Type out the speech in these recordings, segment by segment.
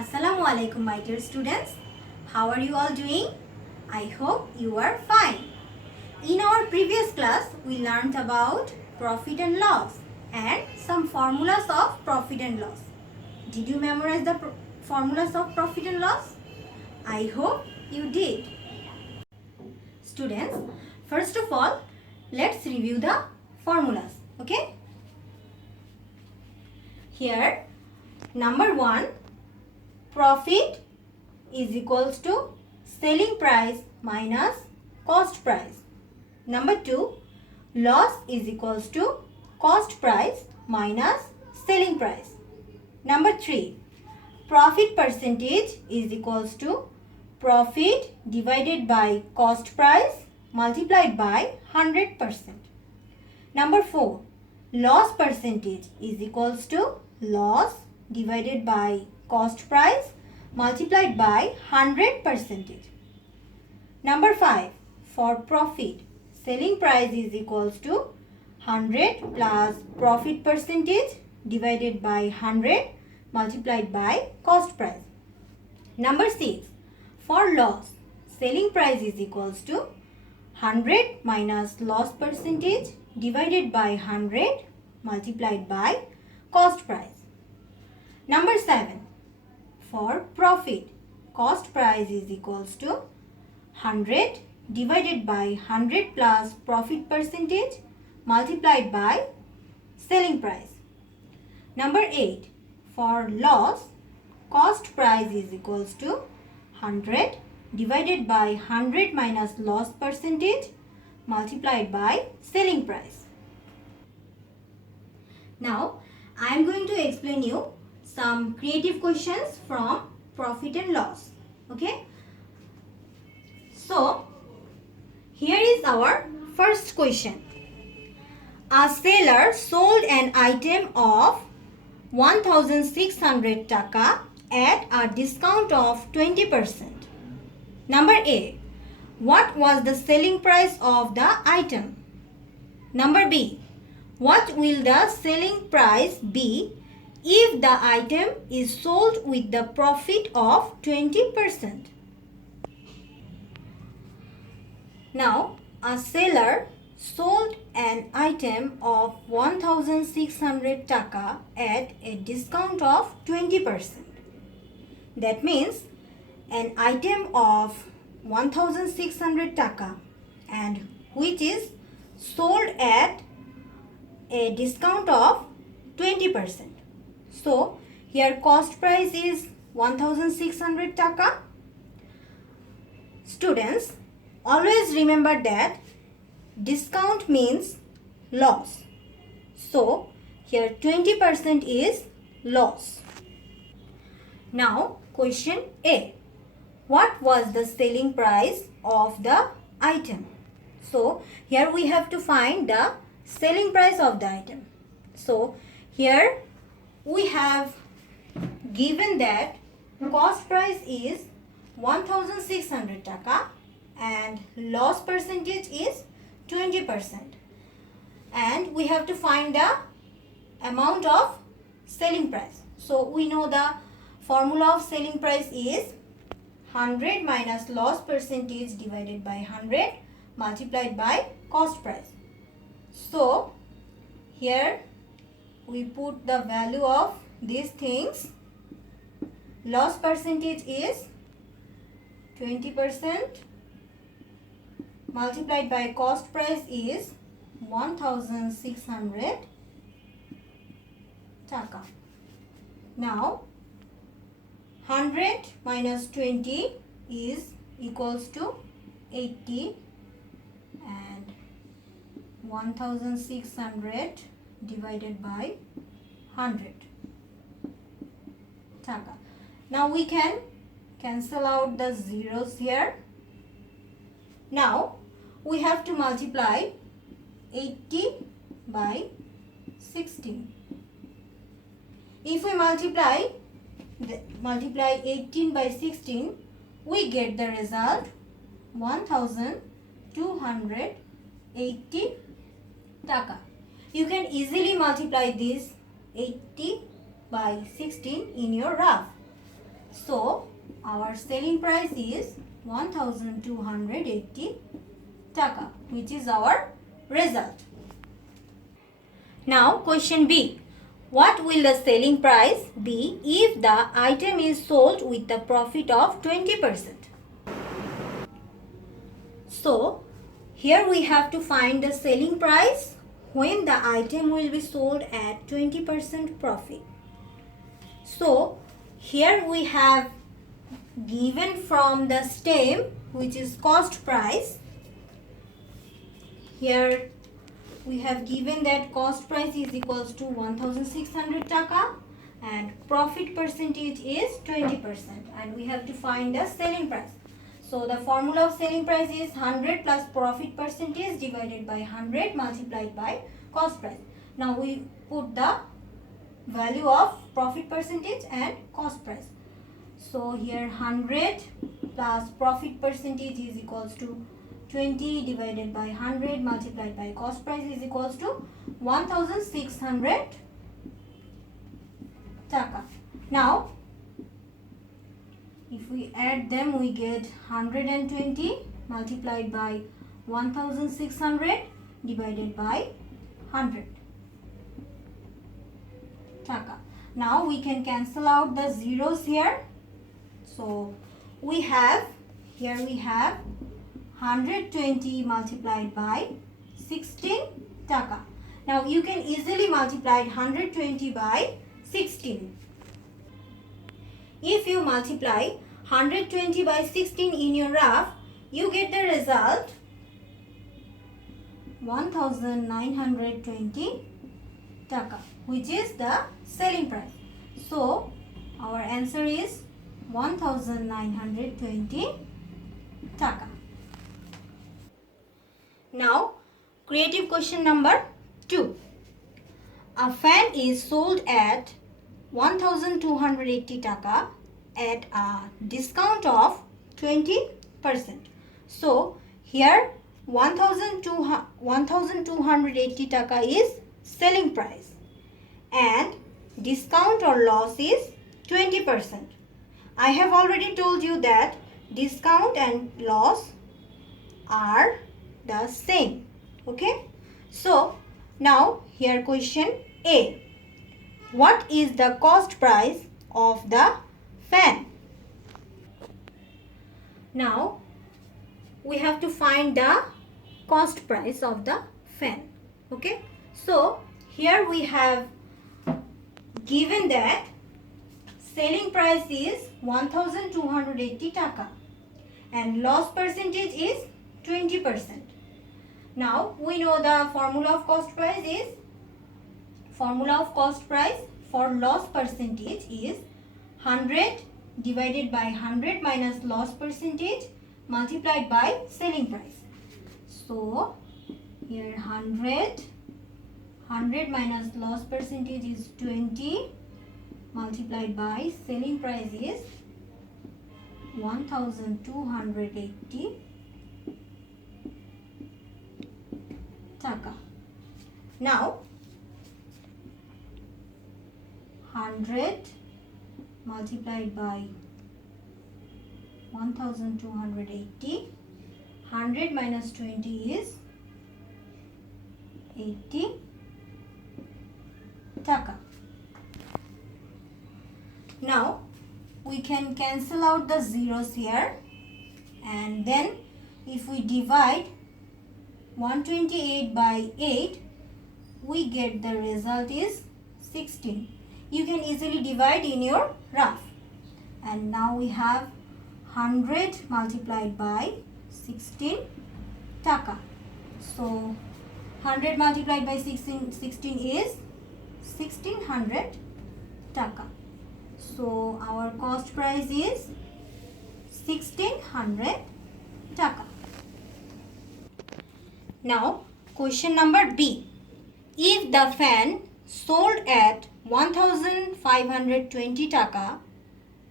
Assalamu alaikum, my dear students. How are you all doing? I hope you are fine. In our previous class, we learned about profit and loss and some formulas of profit and loss. Did you memorize the formulas of profit and loss? I hope you did. Students, first of all, let's review the formulas. Okay? Here, number 1, profit is equals to selling price minus cost price. Number 2, loss is equals to cost price minus selling price. Number 3, profit percentage is equals to profit divided by cost price multiplied by 100%. Number 4, loss percentage is equals to loss divided by cost price multiplied by 100%. Number 5, for profit, selling price is equals to 100 plus profit percentage divided by 100 multiplied by cost price. Number 6, for loss, selling price is equals to 100 minus loss percentage divided by 100 multiplied by cost price. Number 7, for profit, cost price is equals to 100 divided by 100 plus profit percentage multiplied by selling price. Number 8, for loss, cost price is equals to 100 divided by 100 minus loss percentage multiplied by selling price. Now, I am going to explain you some creative questions from profit and loss. Okay? So, here is our first question. A seller sold an item of 1600 taka at a discount of 20%. Number A, what was the selling price of the item? Number B, what will the selling price be if the item is sold with the profit of 20%? Now, a seller sold an item of 1600 taka at a discount of 20%. That means an item of 1600 taka and which is sold at a discount of 20%. So, here cost price is 1600 taka. Students, always remember that discount means loss. So, here 20% is loss. Now, question A. What was the selling price of the item? So, here we have to find the selling price of the item. So, here we have given that cost price is 1600 taka and loss percentage is 20%. And we have to find the amount of selling price. So, we know the formula of selling price is 100 minus loss percentage divided by 100 multiplied by cost price. So, here we put the value of these things. Loss percentage is 20% multiplied by cost price is 1600 taka. Now, 100 minus 20 is equals to 80 and 1600 divided by 100 taka. Now we can cancel out the zeros here. Now we have to multiply 80 by 16. If we multiply 18 by 16, we get the result 1280 taka. You can easily multiply this 80 by 16 in your rough. So our selling price is 1280 taka, which is our result. Now question B. What will the selling price be if the item is sold with a profit of 20%? So here we have to find the selling price when the item will be sold at 20% profit. So here we have given from the stem, which is cost price. Here we have given that cost price is equals to 1600 taka and profit percentage is 20%, and we have to find the selling price. So the formula of selling price is 100 plus profit percentage divided by 100 multiplied by cost price. Now we put the value of profit percentage and cost price. So here 100 plus profit percentage is equals to 20 divided by 100 multiplied by cost price is equals to 1600 taka. Now if we add them, we get 120 multiplied by 1600 divided by 100 taka. Now we can cancel out the zeros here. So we have 120 multiplied by 16 taka. Now you can easily multiply 120 by 16. If you multiply 120 by 16 in your graph, you get the result 1920 taka, which is the selling price. So our answer is 1920 taka. Now creative question number 2. A fan is sold at 1280 taka at a discount of 20%. So here 1280 taka is selling price and discount or loss is 20%. I have already told you that discount and loss are the same. Okay, so now here question A. What is the cost price of the fan? Now we have to find the cost price of the fan. Okay, so here we have given that selling price is 1280 taka and loss percentage is 20%. Now we know the formula of cost price is for loss percentage is 100 divided by 100 minus loss percentage multiplied by selling price. So here 100 minus loss percentage is 20 multiplied by selling price is 1280 taka. Now 100 multiplied by 1280, 100 minus 20 is 80 taka. Now we can cancel out the zeros here, and then if we divide 128 by 8, we get the result is 16. You can easily divide in your graph. And now we have 100 multiplied by 16 taka. So 100 multiplied by 16 is 1600 taka. So our cost price is 1600 taka. Now question number B. If the fan sold at 1520 taka,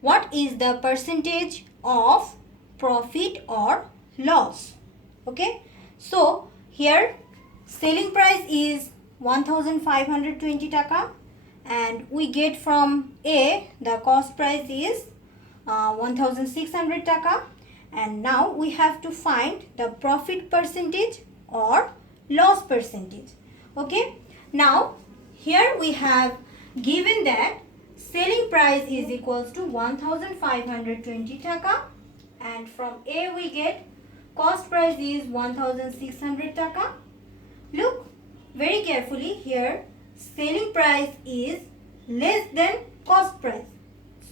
what is the percentage of profit or loss? Okay, so here selling price is 1520 taka and we get from A the cost price is 1600 taka, and now we have to find the profit percentage or loss percentage. Okay, now here we have given that selling price is equals to 1520 taka, and from A we get cost price is 1600 taka. Look very carefully here, selling price is less than cost price,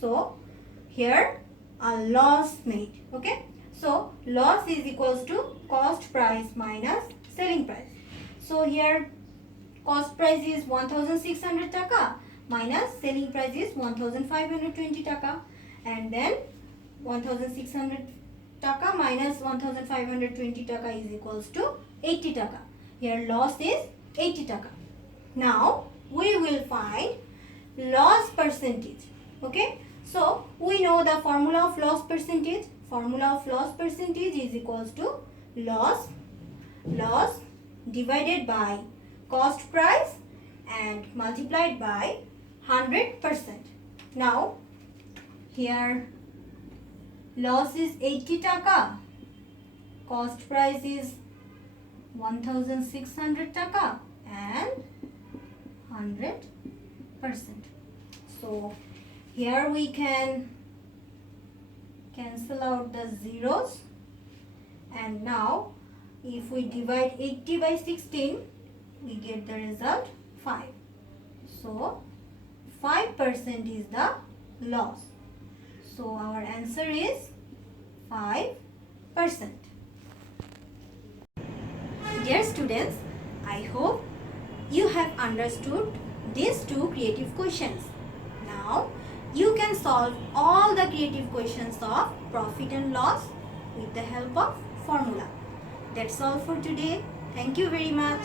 so here a loss made. Okay, so loss is equals to cost price minus selling price. So here cost price is 1600 taka minus selling price is 1520 taka, and then 1600 taka minus 1520 taka is equals to 80 taka. Here loss is 80 taka. Now we will find loss percentage. Okay, so we know the formula of loss percentage. Formula of loss percentage is equals to loss divided by cost price and multiplied by 100%. Now here loss is 80 taka, cost price is 1600 taka and 100%. So here we can cancel out the zeros, and now if we divide 80 by 16 we get the result 5. So 5% is the loss. So our answer is 5%. Dear students, I hope you have understood these two creative questions. Now you can solve all the creative questions of profit and loss with the help of formula. That's all for today. Thank you very much.